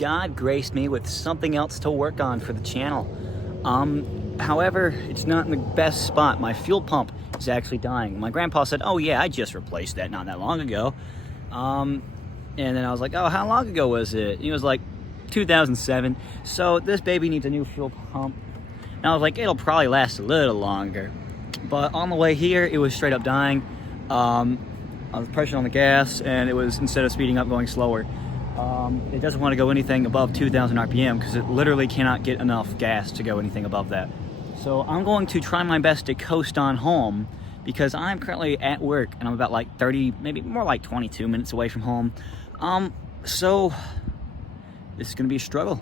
God graced me with something else to work on for the channel. However, it's not in the best spot. My fuel pump is actually dying. My grandpa said, oh yeah, I just replaced that not that long ago. And then I was like, oh, how long ago was it? He was like, 2007. So this baby needs a new fuel pump. And I was like, it'll probably last a little longer. But on the way here, it was straight up dying. I was pressuring on the gas, and it was, instead of speeding up, going slower. It doesn't want to go anything above 2,000 RPM because it literally cannot get enough gas to go anything above that. So I'm going to try my best to coast on home because I'm currently at work and I'm about like 30, maybe more like 22 minutes away from home. So this is going to be a struggle.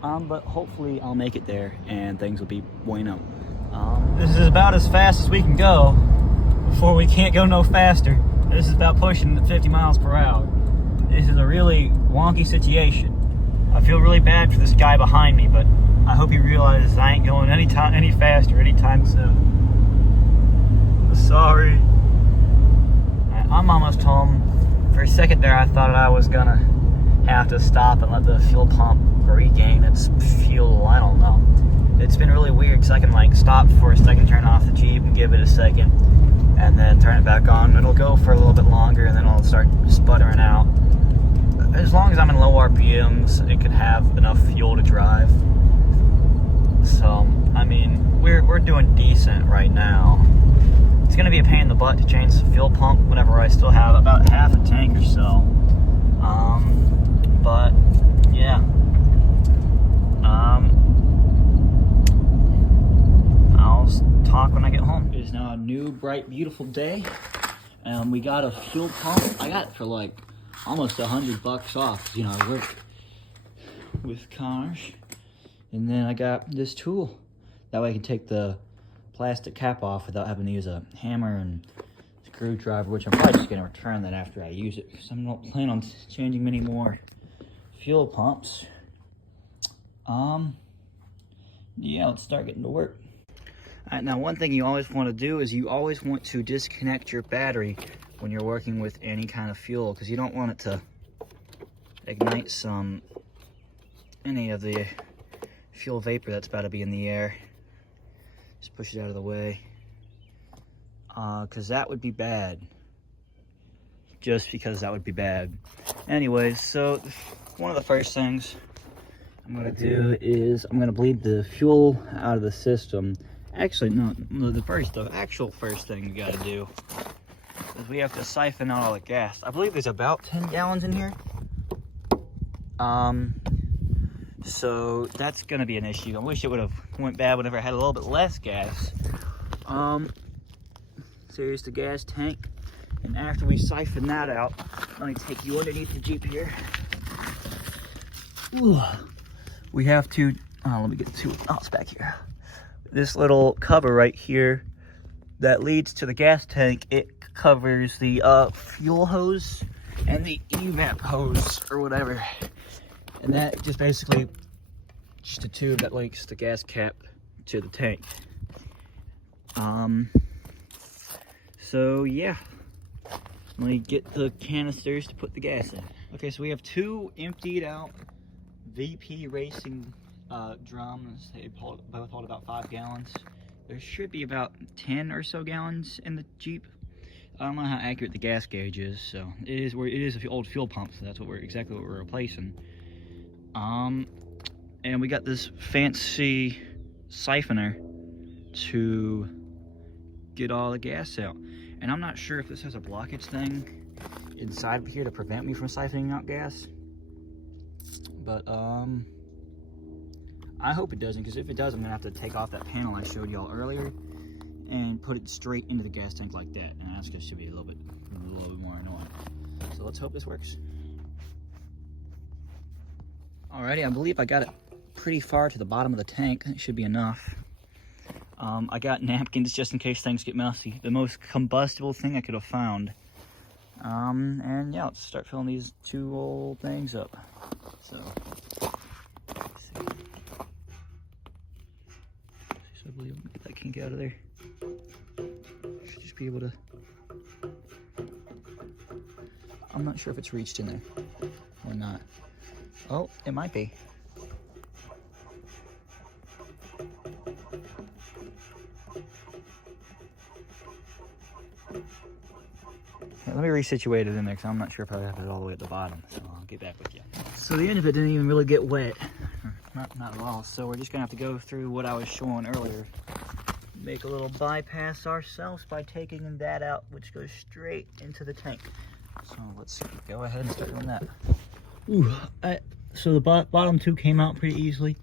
But hopefully I'll make it there and things will be bueno. This is about as fast as we can go before we can't go no faster. This is about pushing 50 miles per hour. This is a really wonky situation. I feel really bad for this guy behind me, but I hope he realizes I ain't going any faster anytime soon. Sorry. I'm almost home. For a second there, I thought I was gonna have to stop and let the fuel pump regain its fuel. I don't know. It's been really weird because I can like stop for a second, turn off the Jeep and give it a second, and then turn it back on. It'll go for a little bit longer and then it'll start sputtering out. As long as I'm in low RPMs, it could have enough fuel to drive. So, I mean, we're doing decent right now. It's gonna be a pain in the butt to change the fuel pump whenever I still have about half a tank or so. But yeah. I'll talk when I get home. It is now a new, bright, beautiful day. We got a fuel pump. I got it for like almost $100 off. You know, I work with cars. And then I got this tool. That way I can take the plastic cap off without having to use a hammer and screwdriver, which I'm probably just going to return that after I use it because I don't plan on changing many more fuel pumps. Yeah, let's start getting to work. Alright, now one thing you always want to do is you always want to disconnect your battery when you're working with any kind of fuel because you don't want it to ignite any of the fuel vapor that's about to be in the air. Just push it out of the way. Because that would be bad. Just because that would be bad. Anyways, so one of the first things I'm going to do is I'm going to bleed the fuel out of the system. Actually, no, the actual first thing we got to do is we have to siphon out all the gas. I believe there's about 10 gallons in here. So that's going to be an issue. I wish it would have went bad whenever I had a little bit less gas. So here's the gas tank. And after we siphon that out, let me take you underneath the Jeep here. Ooh. We have to, let me get the outs back here. This little cover right here that leads to the gas tank, it covers the fuel hose and the evap hose or whatever. And that just basically just a tube that links the gas cap to the tank. So yeah, let me get the canisters to put the gas in. Okay, so we have two emptied out VP Racing drums. They both hold about 5 gallons. There should be about 10 or so gallons in the Jeep. I don't know how accurate the gas gauge is, so it is an old fuel pump, so that's exactly what we're replacing. And we got this fancy siphoner to get all the gas out. And I'm not sure if this has a blockage thing inside of here to prevent me from siphoning out gas. But I hope it doesn't, because if it does, I'm gonna have to take off that panel I showed y'all earlier and put it straight into the gas tank like that. And that's just to be a little bit more annoying. So let's hope this works. Alrighty, I believe I got it pretty far to the bottom of the tank. It should be enough. I got napkins just in case things get messy. The most combustible thing I could have found. And yeah, let's start filling these two old things up. So, let's see. So I believe I'm gonna get that kink out of there. Should just be able to. I'm not sure if it's reached in there or not. Oh, it might be. Yeah, let me resituate it in there because I'm not sure if I have it all the way at the bottom. So I'll get back with you. So the end of it didn't even really get wet. Not at all. So we're just gonna have to go through what I was showing earlier. Make a little bypass ourselves by taking that out, which goes straight into the tank. So let's go ahead and start doing that. Ooh, so the bottom two came out pretty easily.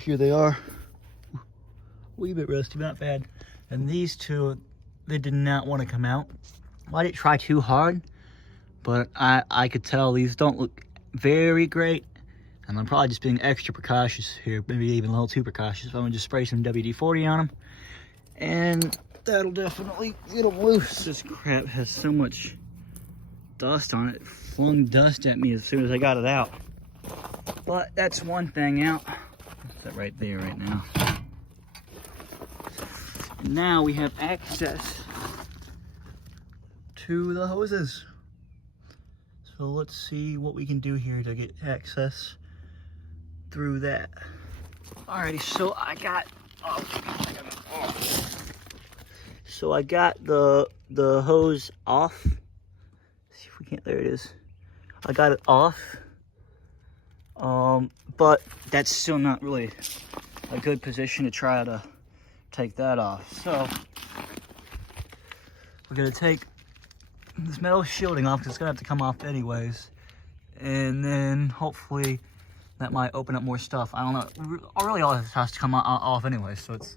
Here they are. A wee bit rusty, but not bad. And these two, they did not want to come out. Well, I didn't try too hard, but I could tell these don't look very great. And I'm probably just being extra precautious here, maybe even a little too precautious. I'm gonna just spray some WD-40 on them, and that'll definitely get them loose. This crap has so much dust on it. It flung dust at me as soon as I got it out. But that's one thing out. That's that right there right now. And now we have access to the hoses. So let's see what we can do here to get access through that. Alrighty, so I got the hose off. Let's see if we can't. There it is. I got it off. But that's still not really a good position to try to take that off. So we're gonna take this metal shielding off because it's gonna have to come off anyways, and then hopefully that might open up more stuff. I don't know. Really, all this has to come off anyway, so it's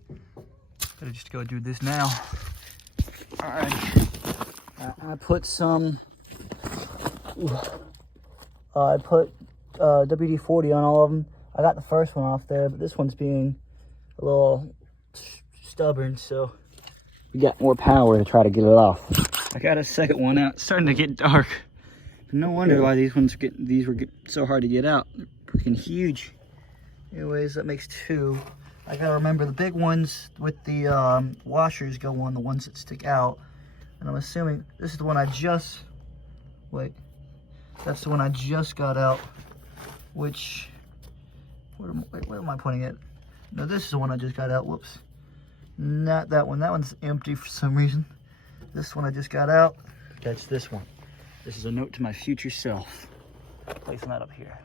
better just go do this now. All right. I put some. I put WD-40 on all of them. I got the first one off there, but this one's being a little stubborn, so we got more power to try to get it off. I got a second one out. It's starting to get dark. No wonder why these were so hard to get out. They're freaking huge. Anyways, that makes two. I gotta remember the big ones with the washers go on the ones that stick out. And I'm assuming this is the one I just, that's the one I just got out. Which, where am I pointing at? No, this is the one I just got out. Whoops. Not that one. That one's empty for some reason. This one I just got out. That's this one. This is a note to my future self. Placing that up here.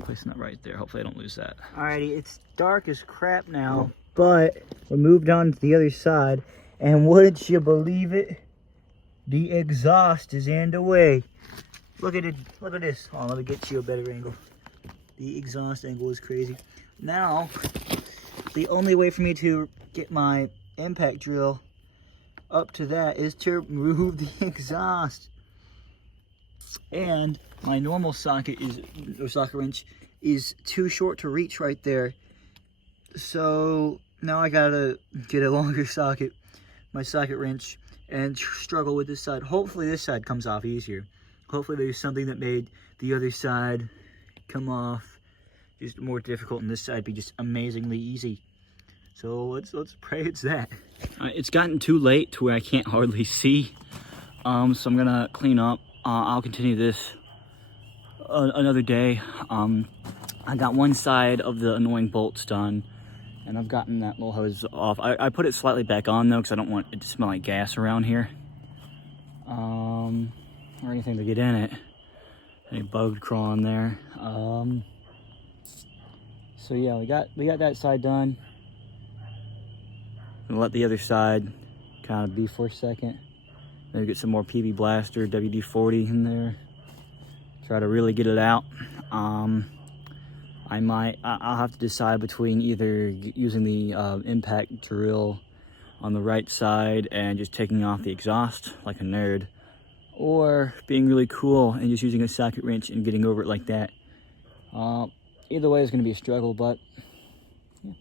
Placing that right there. Hopefully I don't lose that. Alrighty, it's dark as crap now, but we moved on to the other side, and wouldn't you believe it? The exhaust is in the way. Look at it. Look at this. Oh, let me get you a better angle. The exhaust angle is crazy. Now, the only way for me to get my impact drill up to that is to remove the exhaust. And my normal socket wrench is too short to reach right there. So now I gotta get a longer socket, my socket wrench, and struggle with this side. Hopefully this side comes off easier. Hopefully there's something that made the other side come off just more difficult and this side be just amazingly easy. So let's pray it's that. It's gotten too late to where I can't hardly see. So I'm gonna clean up. I'll continue this another day. I got one side of the annoying bolts done, and I've gotten that little hose off. I put it slightly back on though, because I don't want it to smell like gas around here, or anything to get in it. Any bug crawling there. So yeah, we got that side done. And let the other side kind of be for a second. Maybe get some more PB Blaster, WD-40 in there. Try to really get it out. I'll have to decide between either using the impact drill on the right side and just taking off the exhaust like a nerd, or being really cool and just using a socket wrench and getting over it like that. Either way is going to be a struggle, but yeah.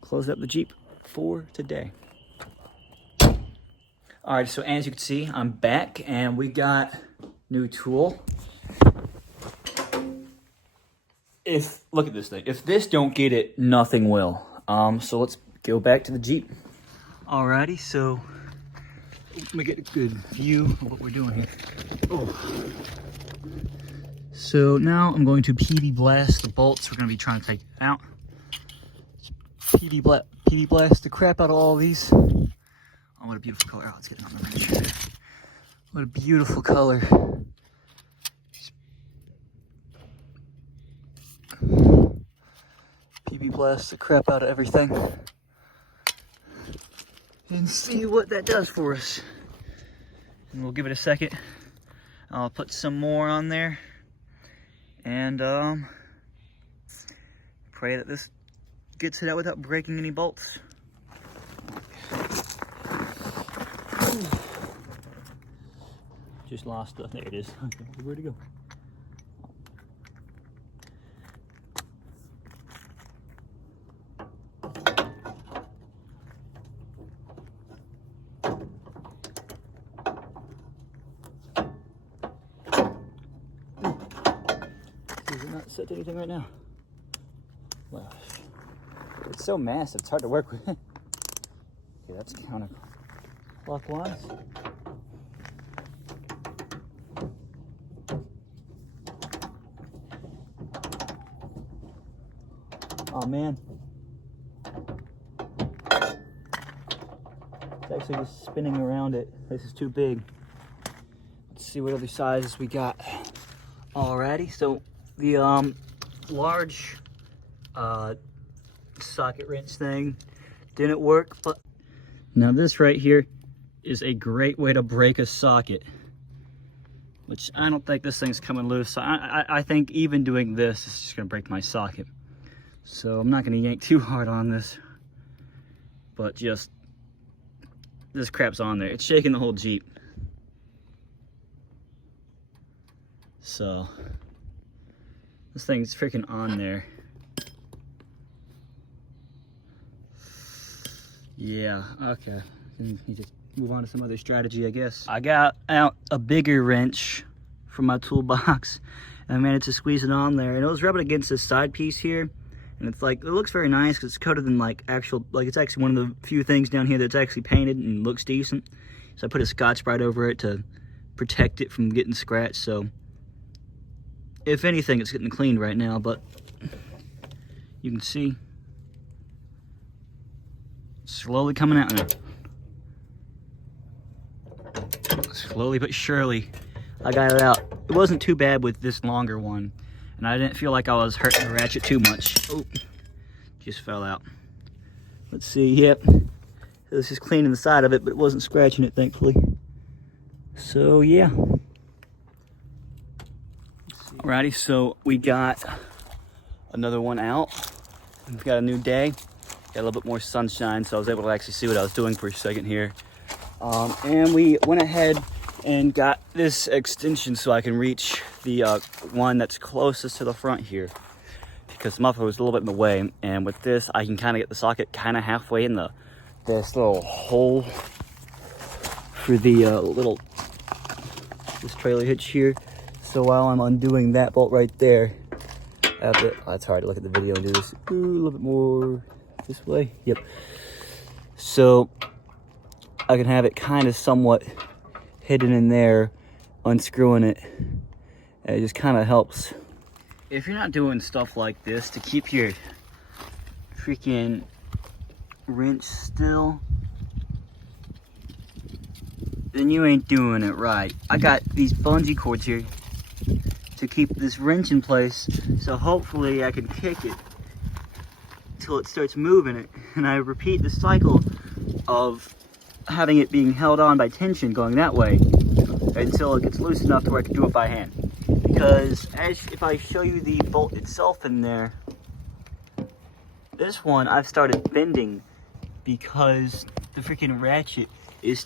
Close up the Jeep for today. All right, so as you can see, I'm back and we got new tool. Look at this thing. If this don't get it, nothing will. So let's go back to the Jeep. Alrighty, so let me get a good view of what we're doing here. Oh. So now I'm going to PD blast the bolts. We're going to be trying to take it out. PD blast the crap out of all these. Oh, what a beautiful color. Oh, let's get it on the wrench. What a beautiful color. PB blast the crap out of everything. And see what that does for us. And we'll give it a second. I'll put some more on there. And pray that this gets it out without breaking any bolts. Just lost it. There it is. Okay, where'd it go? Is it not set to anything right now? Wow. It's so massive, it's hard to work with. Okay, that's counterclockwise. Oh man. It's actually just spinning around it. This is too big. Let's see what other sizes we got. Alrighty, so the large socket wrench thing didn't work, but now this right here is a great way to break a socket, which I don't think this thing's coming loose. So I think even doing this is just gonna break my socket. So I'm not gonna yank too hard on this, but just this crap's on there. It's shaking the whole Jeep. So this thing's freaking on there. Yeah, okay. You just move on to some other strategy, I guess. I got out a bigger wrench from my toolbox and I managed to squeeze it on there. And it was rubbing against this side piece here. And it's like, it looks very nice because it's coated in like actual, like it's actually one of the few things down here that's actually painted and looks decent. So I put a Scotch-Brite over it to protect it from getting scratched. So if anything, it's getting cleaned right now, but you can see it's slowly coming out now. Slowly but surely, I got it out. It wasn't too bad with this longer one, and I didn't feel like I was hurting the ratchet too much. Oh, just fell out. Let's see, yep. It was just cleaning the side of it, but it wasn't scratching it, thankfully. So, yeah. Alrighty, so we got another one out. We've got a new day. Got a little bit more sunshine, so I was able to actually see what I was doing for a second here. And we went ahead and got this extension so I can reach the one that's closest to the front here, because the muffler was a little bit in the way. And with this, I can kind of get the socket kind of halfway in this little hole for the this trailer hitch here. So while I'm undoing that bolt right there, it's hard to look at the video and do this. Ooh, a little bit more this way. Yep. So I can have it kind of somewhat hidden in there, unscrewing it. And it just kind of helps. If you're not doing stuff like this to keep your freaking wrench still, then you ain't doing it right. I got these bungee cords here to keep this wrench in place, so hopefully I can kick it till it starts moving it, and I repeat the cycle of having it being held on by tension going that way until it gets loose enough to where I can do it by hand. Because if I show you the bolt itself in there, this one I've started bending because the freaking ratchet is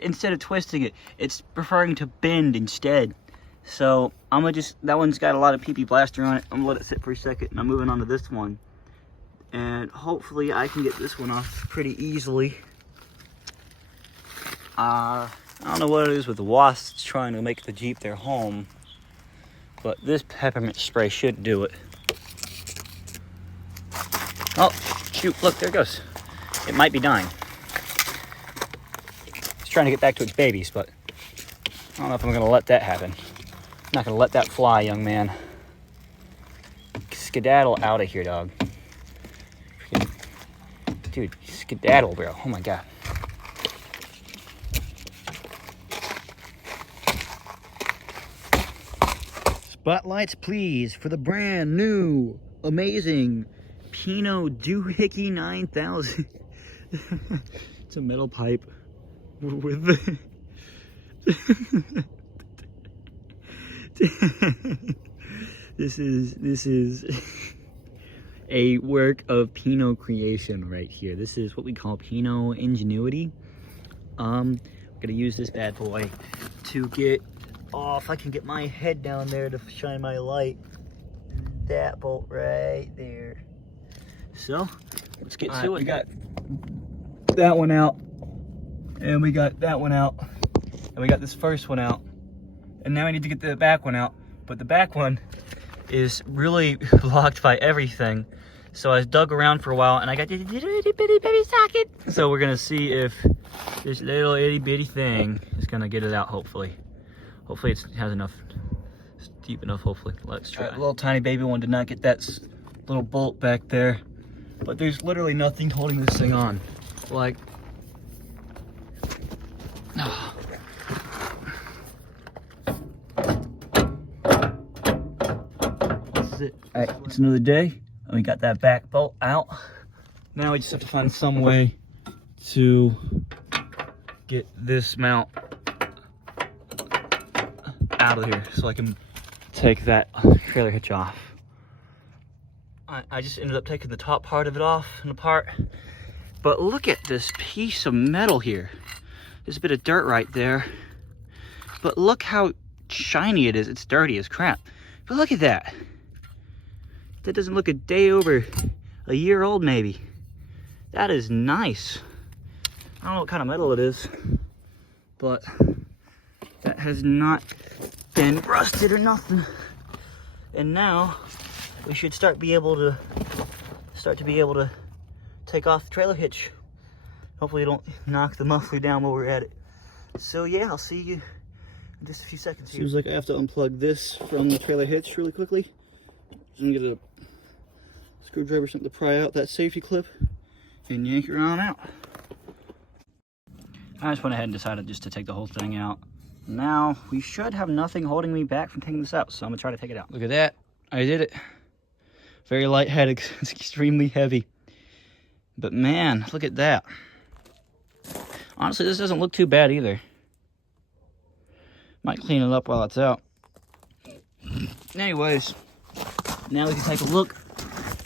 instead of twisting it, it's preferring to bend instead. So I'm gonna that one's got a lot of PP blaster on it. I'm gonna let it sit for a second, and I'm moving on to this one. And hopefully I can get this one off pretty easily. I don't know what it is with the wasps trying to make the Jeep their home, but this peppermint spray should do it. Oh, shoot, look, there it goes. It might be dying. It's trying to get back to its babies, but I don't know if I'm gonna let that happen. Not gonna let that fly, young man. Skedaddle out of here, dog. Dude, skedaddle, bro. Oh my god. Spotlights, please, for the brand new, amazing Pinot Doohickey 9000. It's a metal pipe with the... This is a work of Pinot creation right here. This is what we call Pinot ingenuity. I'm gonna use this bad boy to get off. I can get my head down there to shine my light. That bolt right there. So let's get to it. We got that one out, and we got that one out, and we got this first one out, and now I need to get the back one out. But the back one is really blocked by everything. So I dug around for a while and I got this itty bitty socket. So we're gonna see if this little itty bitty thing is gonna get it out, hopefully. Hopefully it has enough, it's deep enough, hopefully. Let's try. Little tiny baby one did not get that little bolt back there. But there's literally nothing holding this thing on. Like, Alright, it's another day, and we got that back bolt out. Now we just have to find some way to get this mount out of here so I can take that trailer hitch off. I just ended up taking the top part of it off and apart. But look at this piece of metal here. There's a bit of dirt right there. But look how shiny it is. It's dirty as crap. But look at that. That doesn't look a day over a year old, maybe. That is nice. I don't know what kind of metal it is, but that has not been rusted or nothing. And now we should start to be able to take off the trailer hitch. Hopefully, don't knock the muffler down while we're at it. So yeah, I'll see you in just a few seconds here. Seems like I have to unplug this from the trailer hitch really quickly. I'm gonna get a screwdriver, something to pry out that safety clip and yank it on out. I just went ahead and decided just to take the whole thing out. Now we should have nothing holding me back from taking this out, so I'm gonna try to take it out. Look at that, I did it. Very lightheaded, it's extremely heavy. But man, look at that. Honestly, this doesn't look too bad either. Might clean it up while it's out. Anyways, now we can take a look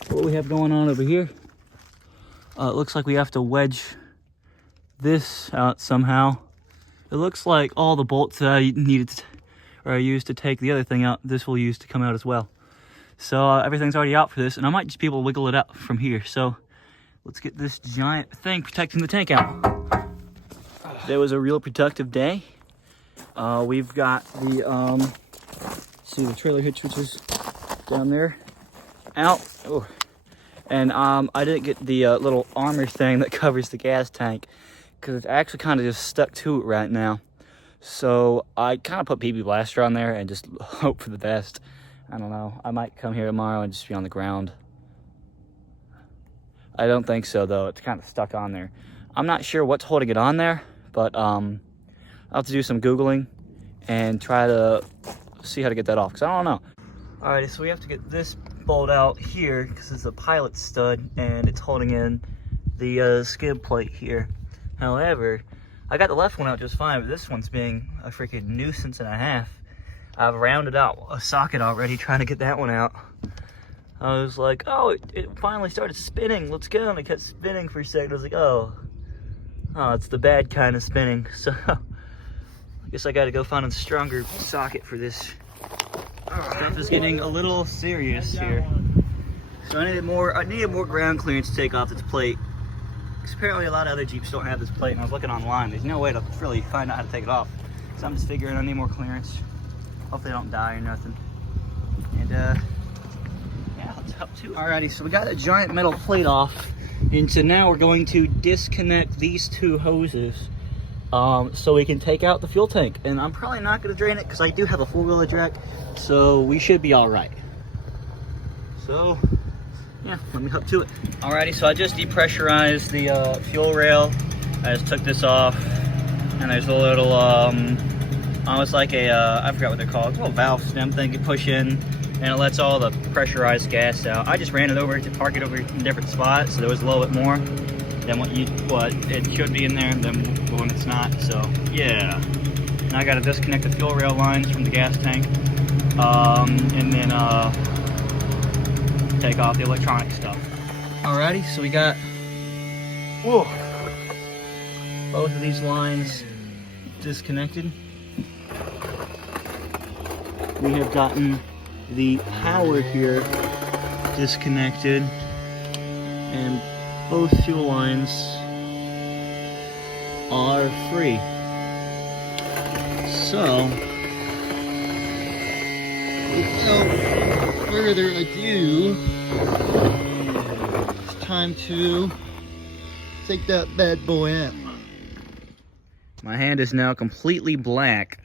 at what we have going on over here. It looks like we have to wedge this out somehow. It looks like all the bolts that I needed to, or I used to take the other thing out, this will use to come out as well. So everything's already out for this, and I might just be able to wiggle it out from here. So let's get this giant thing protecting the tank out. It was a real productive day. We've got the, see the trailer hitch, which is down there, out. Oh. And I didn't get the little armor thing that covers the gas tank because it's actually kind of just stuck to it right now. So I kind of put PB Blaster on there and just hope for the best. I don't know. I might come here tomorrow and just be on the ground. I don't think so, though. It's kind of stuck on there. I'm not sure what's holding it on there, but I'll have to do some Googling and try to see how to get that off, because I don't know. Alrighty, so we have to get this bolt out here because it's a pilot stud and it's holding in the skid plate here. However, I got the left one out just fine, but this one's being a freaking nuisance and a half. I've rounded out a socket already trying to get that one out. I was like, oh, it finally started spinning. Let's go. And it kept spinning for a second. I was like, oh, it's the bad kind of spinning. So I guess I got to go find a stronger socket for this. Stuff is getting a little serious here. So I needed more ground clearance to take off this plate. Because apparently a lot of other Jeeps don't have this plate, and I was looking online. There's no way to really find out how to take it off. So I'm just figuring I need more clearance. Hopefully I don't die or nothing. And yeah, let's help too. Alrighty, so we got a giant metal plate off. And so now we're going to disconnect these two hoses so we can take out the fuel tank. And I'm probably not going to drain it because I do have a 4-wheel jack, so we should be all right. So yeah, let me hook to it. Alrighty, so I just depressurized the fuel rail. I just took this off, and there's a little almost like a I forgot what they're called. It's a little valve stem thing you push in, and it lets all the pressurized gas out. I just ran it over to park it over in different spots, so there was a little bit more than what it should be in there than when it's not. So yeah, now I got to disconnect the fuel rail lines from the gas tank, and then take off the electronic stuff. Alrighty, so we got both of these lines disconnected. We have gotten the power here disconnected, and both fuel lines are free. So, without further ado, it's time to take that bad boy out. My hand is now completely black,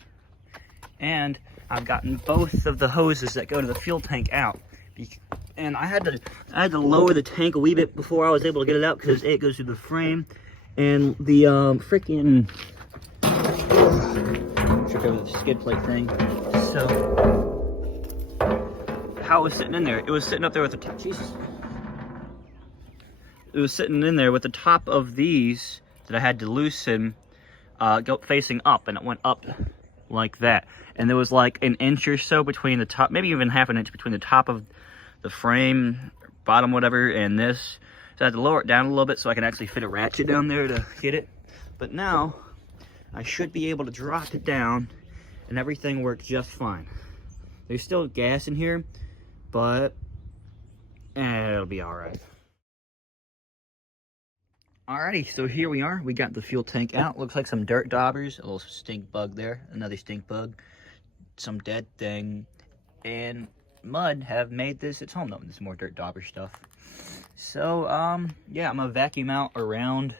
and I've gotten both of the hoses that go to the fuel tank out. And I had to lower the tank a wee bit before I was able to get it out because it goes through the frame, and the freaking trip over the skid plate thing. So how it was sitting in there, it was sitting up there with the top. Jesus. It was sitting in there with the top of these that I had to loosen go facing up, and it went up like that. And there was like an inch or so between the top, maybe even half an inch between the top of the frame, bottom, whatever, and this. So I had to lower it down a little bit so I can actually fit a ratchet down there to get it. But now I should be able to drop it down and everything works just fine. There's still gas in here, but it'll be all right. Alrighty, so here we are. We got the fuel tank out. Looks like some dirt daubers, a little stink bug there, another stink bug, some dead thing, and mud have made this its home. No, there's more dirt dauber stuff. So, yeah, I'm gonna vacuum out around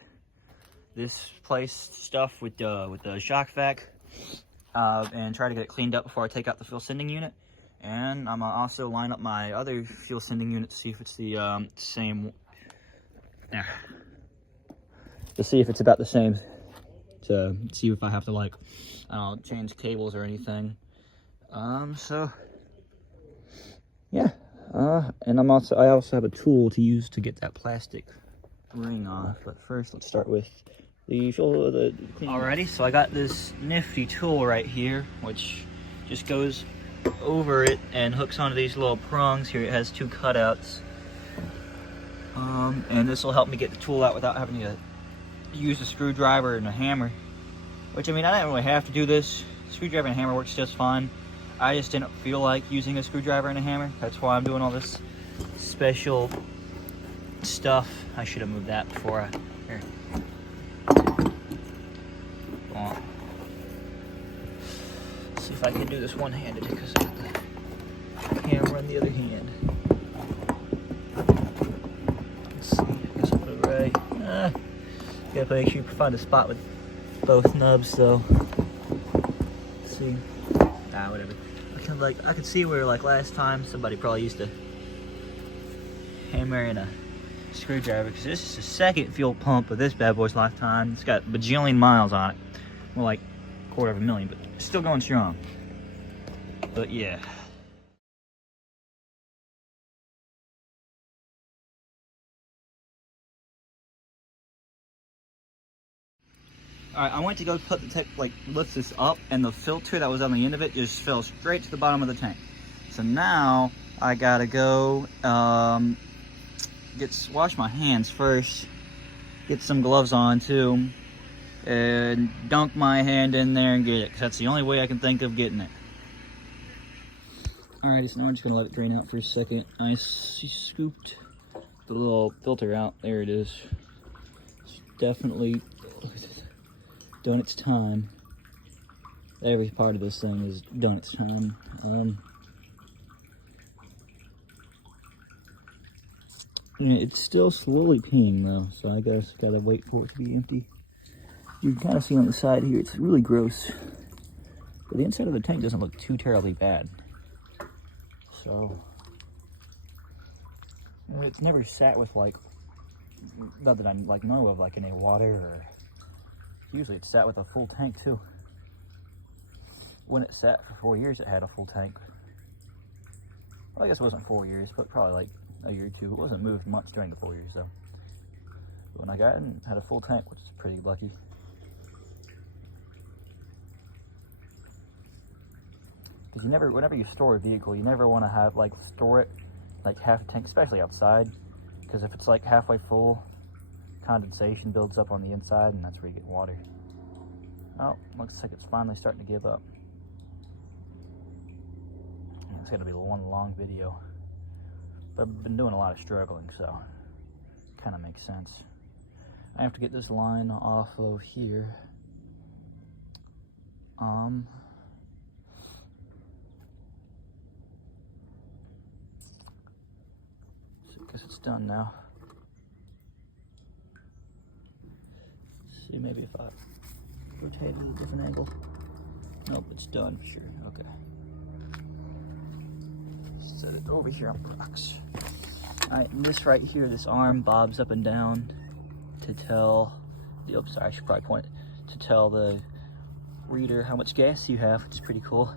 this place stuff with the shock vac, and try to get it cleaned up before I take out the fuel sending unit. And I'm gonna also line up my other fuel sending unit to see if it's the same. To see if it's about the same, to see if I have to, like, I don't know, change cables or anything. So yeah, and I also have a tool to use to get that plastic ring off. But first, let's start with the fuel. Alrighty, so I got this nifty tool right here, which just goes over it and hooks onto these little prongs here. It has 2 cutouts, and this will help me get the tool out without having to use a screwdriver and a hammer. Which, I mean, I didn't really have to do this. Screwdriver and hammer works just fine. I just didn't feel like using a screwdriver and a hammer. That's why I'm doing all this special stuff. I should have moved that before I... Here. Let's see if I can do this one-handed because I got the camera in the other hand. Let's see. I guess I'll put it right. Gotta make sure you find a spot with both nubs, though. Let's see. Whatever. I could see where, like, last time somebody probably used to hammer in a screwdriver, because this is the second fuel pump of this bad boy's lifetime. It's got bajillion miles on it. More like 250,000, but it's still going strong. But yeah. Alright, I went to go put the lift this up, and the filter that was on the end of it just fell straight to the bottom of the tank. So now I gotta go wash my hands first, get some gloves on too, and dunk my hand in there and get it, because that's the only way I can think of getting it. Alrighty, so now I'm just gonna let it drain out for a second. I scooped the little filter out. There it is. It's definitely done its time. Every part of this thing is done its time. It's still slowly peeing though, so I guess gotta wait for it to be empty You can kind of see on the side here, it's really gross. But the inside of the tank doesn't look too terribly bad. So, it's never sat with like, not that I like know of, like any water, or usually it's sat with a full tank too. When it sat for 4 years, it had a full tank. Well, I guess it wasn't 4 years, but probably like a year or two. It wasn't moved much during the 4 years though. But when I got it, it had a full tank, which is pretty lucky. Because you never, whenever you store a vehicle, you never want to have like store it like half a tank, especially outside. Because if it's like halfway full, condensation builds up on the inside, and that's where you get water. Oh, looks like it's finally starting to give up. Yeah, it's gonna be one long video. But I've been doing a lot of struggling, so kind of makes sense. I have to get this line off of here. So I guess it's done now. Let's see, maybe if I rotate it at a different angle. Nope, it's done, sure, okay. Set it over here on rocks. Alright, and this right here, this arm bobs up and down to tell, oops, sorry, I should probably point it, to tell the reader how much gas you have, which is pretty cool.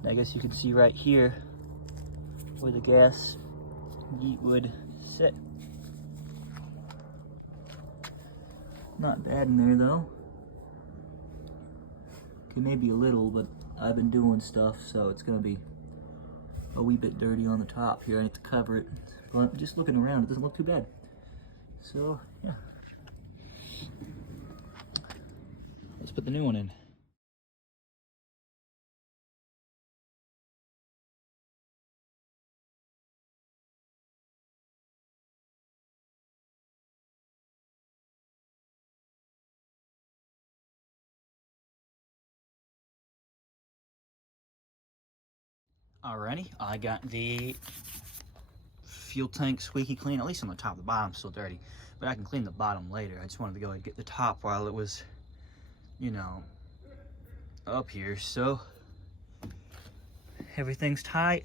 And I guess you can see right here where the gas would sit. Not bad in there though. Okay, maybe a little, but I've been doing stuff, so it's gonna be a wee bit dirty on the top here. I need to cover it, but just looking around, it doesn't look too bad. So yeah, let's put the new one in. Alrighty, I got the fuel tank squeaky clean, at least on the top. The bottom's still dirty, but I can clean the bottom later. I just wanted to go ahead and get the top while it was, you know, up here. So everything's tight,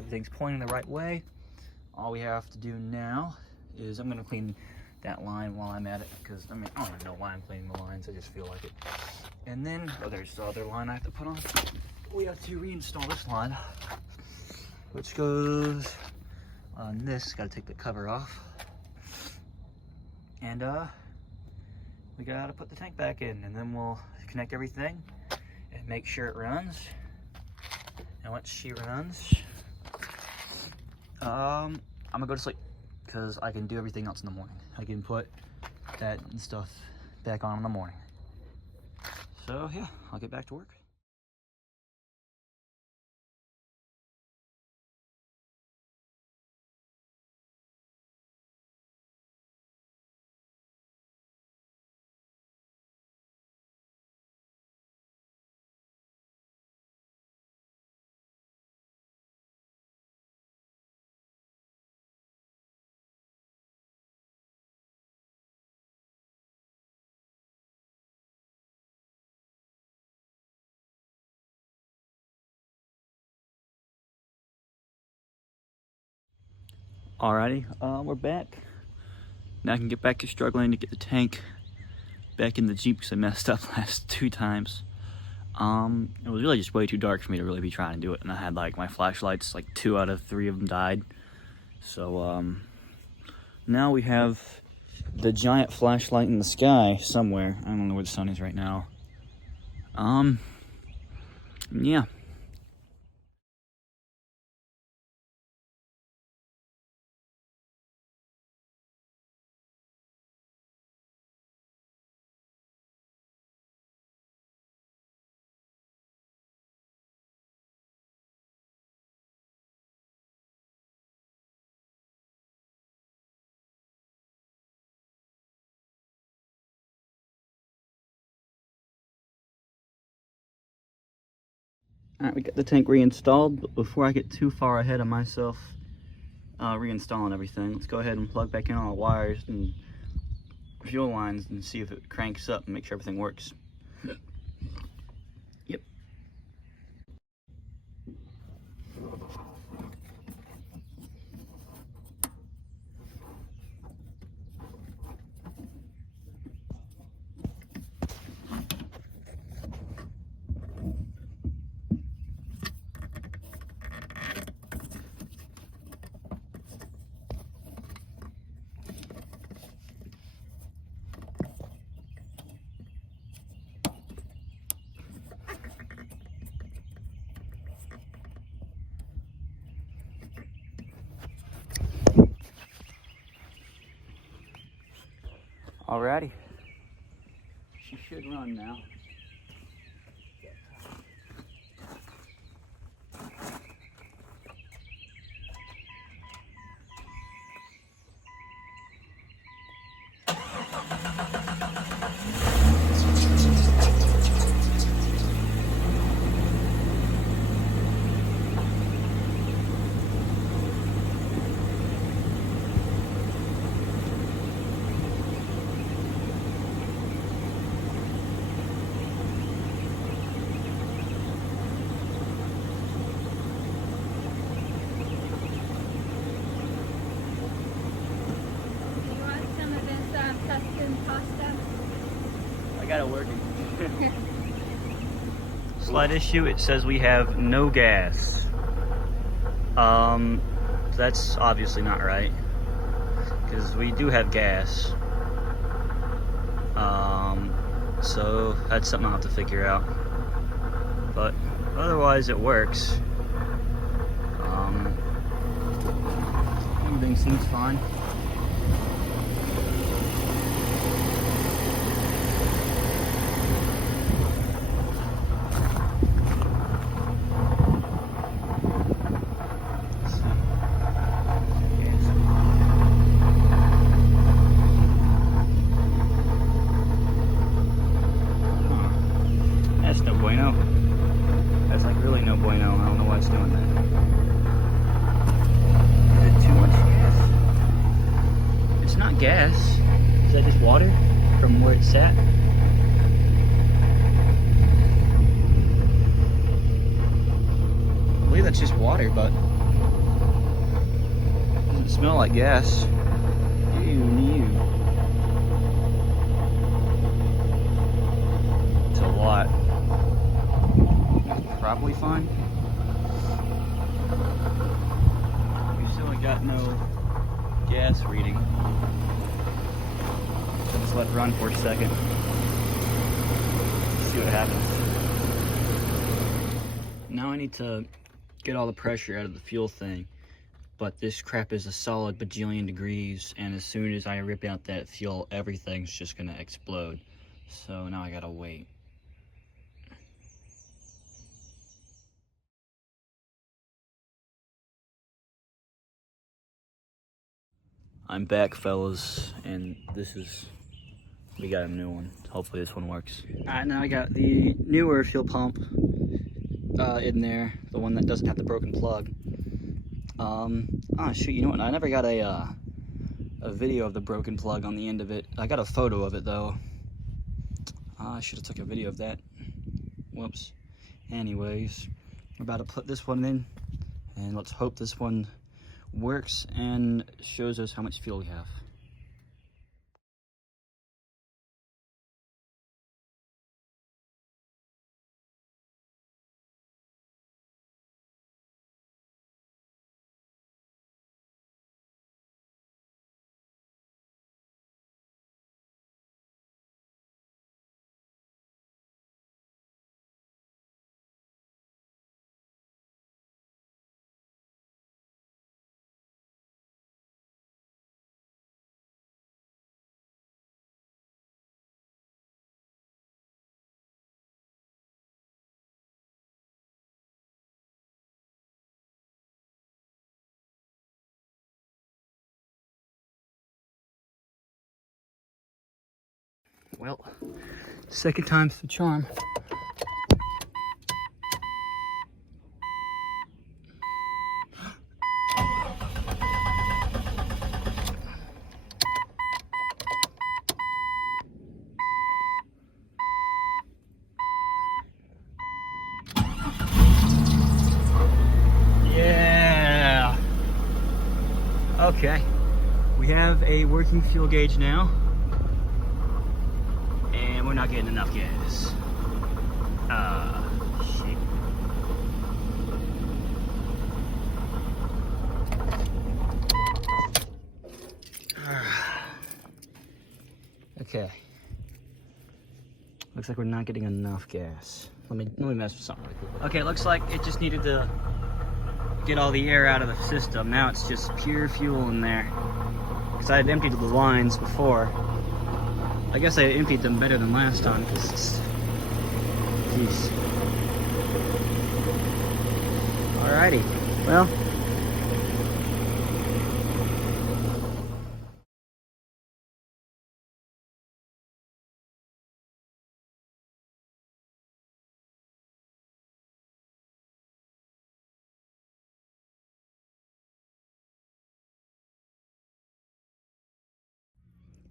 everything's pointing the right way. All we have to do now is I'm gonna clean that line while I'm at it, because I mean, I don't even know why I'm cleaning the lines, I just feel like it. And then, oh, there's the other line I have to put on. We have to reinstall this line, which goes on this. Got to take the cover off, and we gotta put the tank back in, and then we'll connect everything and make sure it runs. And once she runs, I'm gonna go to sleep, because I can do everything else in the morning. I can put that and stuff back on in the morning. So yeah, I'll get back to work. Alrighty, we're back. Now I can get back to struggling to get the tank back in the Jeep, because I messed up last 2 times. It was really just way too dark for me to really be trying to do it, and I had like my flashlights, like 2 out of 3 of them died. So now we have the giant flashlight in the sky somewhere. I don't know where the sun is right now. Yeah. Alright, we got the tank reinstalled, but before I get too far ahead of myself reinstalling everything, let's go ahead and plug back in all the wires and fuel lines and see if it cranks up and make sure everything works. Yep. Alrighty. She should run now. I got it working. Slight issue, it says we have no gas. That's obviously not right, because we do have gas. So that's something I'll have to figure out. But otherwise it works. Everything seems fine. That's no bueno. That's like really no bueno. I don't know why it's doing that. Is it too much gas? It's not gas. Is that just water from where it's sat? I believe that's just water, but it doesn't smell like gas. Ew. It's a lot. Probably fine. We still ain't got no gas reading. So just let it run for a second. See what happens. Now I need to get all the pressure out of the fuel thing. But this crap is a solid bajillion degrees, and as soon as I rip out that fuel, everything's just gonna explode. So now I gotta wait. I'm back, fellas, and we got a new one. Hopefully this one works. Alright, now I got the newer fuel pump in there, the one that doesn't have the broken plug. Shoot, you know what, I never got a video of the broken plug on the end of it. I got a photo of it though. I should have took a video of that. Whoops. Anyways, we're about to put this one in, and let's hope this one works and shows us how much fuel we have. Well, second time's the charm. Okay, we have a working fuel gauge now, and we're not getting enough gas. Shit. Okay. Looks like we're not getting enough gas. Let me mess with something really quick. Okay, it looks like it just needed to get all the air out of the system. Now it's just pure fuel in there. Because I had emptied the lines before. I guess I emptied them better than last time because it's... Jeez. Alrighty. Well...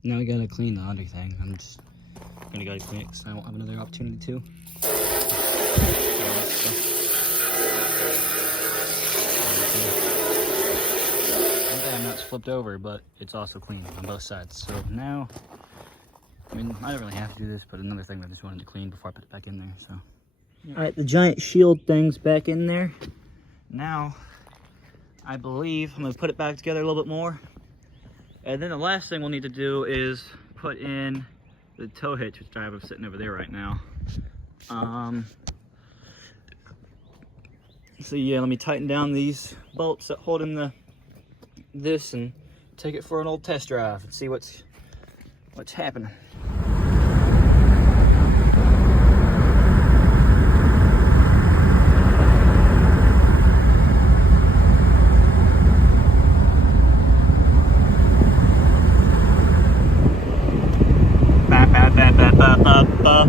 Now I gotta clean the other thing. I'm just gonna go clean it because I won't have another opportunity to. Damn, that's flipped over, but it's also clean on both sides. So now, I mean, I don't really have to do this, but another thing that I just wanted to clean before I put it back in there. So, all right, the giant shield thing's back in there. Now, I believe I'm gonna put it back together a little bit more. And then the last thing we'll need to do is put in the tow hitch, which I have sitting over there right now. So yeah, let me tighten down these bolts that hold in this and take it for an old test drive and see what's happening. Ba